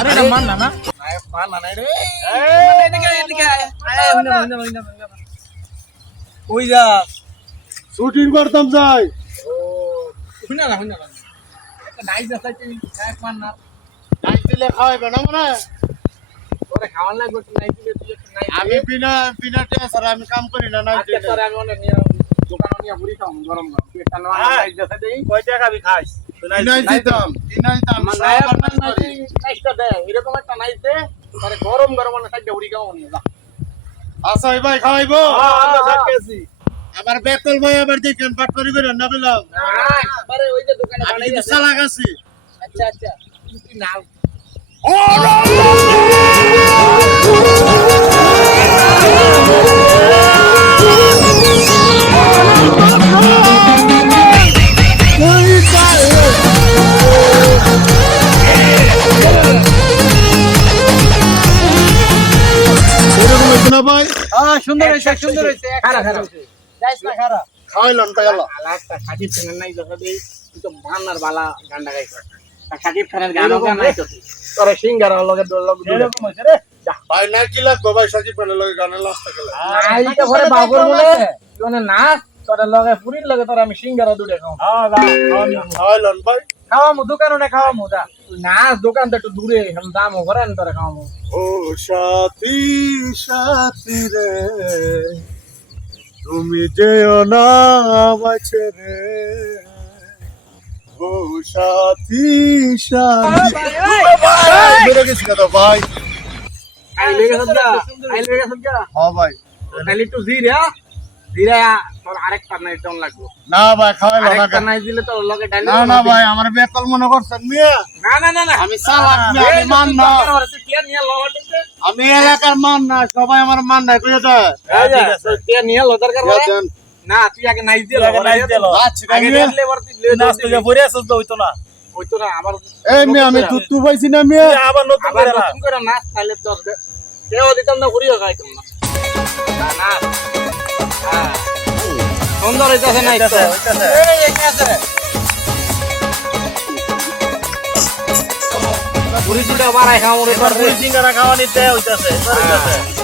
আরে না মান না না মান না রে এদিকে ওই যা শুটিং করতাম যাই শুনা না একটা নাইস আছে তুই এক মান না নাইট দিলে খাওয়াইবে না মানে ওরে খাওয়ার লাগবে তুই নাইস দিলে তুই একটা নাইস আমি বিনা টেস্টার আমি কাম করি না নাইট আজকে দিলে তোর আমি অনেক নিয়ে দোকান নিয়ে ঘুরি খাও গরম গরম তুই একটা নাইস আছে দেই কয় টাকা খাবি খাইস নাইট দিতাম নাইসটা দে এরকম একটা নাইস দে আরে গরম গরম না সাইডে ঘুরি খাও নিয়ে যা আচ্ছা ভাই খাওয়াইবো আমরা থাকতেছি আমার বেতল ভাই আবার দেখেন পাট করি বের না বললাম আরে ওই যে দোকানে আমি বানাই কিন্তু আছে চালাক আছি আচ্ছা তুই নাও এরকম হইছে না ভাই সুন্দর হইছে খারা যাইস না খারা খাওয়াইলাম তাই আল্লাহ আলাদা সাকিব খানের নাই দেখা দেই তুই তো বান্নার বালা গান্ডা গাইছ সাকিব খানের গানও গান নাই তো তোর সিঙ্গার লগে এরকম হইছে রে ভাই না কি লাগবে ভাই সাকিব খানের লগে গানে লাস্টে গেলে নাইতে ঘরে বাবুর বলে তুই নাচ তোর লগে পুরির লগে তোর আমি সিঙ্গার দুটে খাও খাওয়াইলাম ভাই খাওয়ামু দোকানে না খাওয়ামু দা তুই নাচ দোকান তো একটু দূরে এখন দাম ঘরে আন তোরে খাওয়ামু ও সাথী সাথী রে তুমি যেও না আমায় ছেড়ে ও সাথী সাথী বেড়ে গেছি না তো ভাই আই লেগে সজ্জা হ্যাঁ ভাই তাহলে একটু জিরা তোর আরেকটা নাই টন লাগবে না ভাই খাওয়াইলাম না আরেকটা নাই দিলে তোর লগে ডাইলে না না ভাই আমার বেকল মনে করছেন মিয়া না আমি চালাক না আমি মান না তুই কে নিয়ে লওয়াটিতে আমি এলাকার মান না সবাই আমার মান নাই কইয়া দে ঠিক আছে কে নিয়ে লো দরকার পড়ে না তুই আগে নাইস দিয়ে নাইস দিয়ে লো। আচ্ছা আগে মিয়া দিলে বর্তি নাচ থেকে পড়ে আসছ তো হইতো না হইতো না আবার এই মিয়া আমি তুতু পাইছি না মিয়া তুই আবার নতুন আবার করে না নতুন করে নাচ তাহলে তোর কেউ দিতাম না ঘুরিয়ে খাইতাম না না হ্যাঁ সুন্দর হইতাছে না হইতাছে, হইতাছে। এই কি আছে ঘুরি দিটা বাড়াই খাও রে এবার পুরি সিঙ্গারা খাওয়া নিতে হইতাছে হইতাছে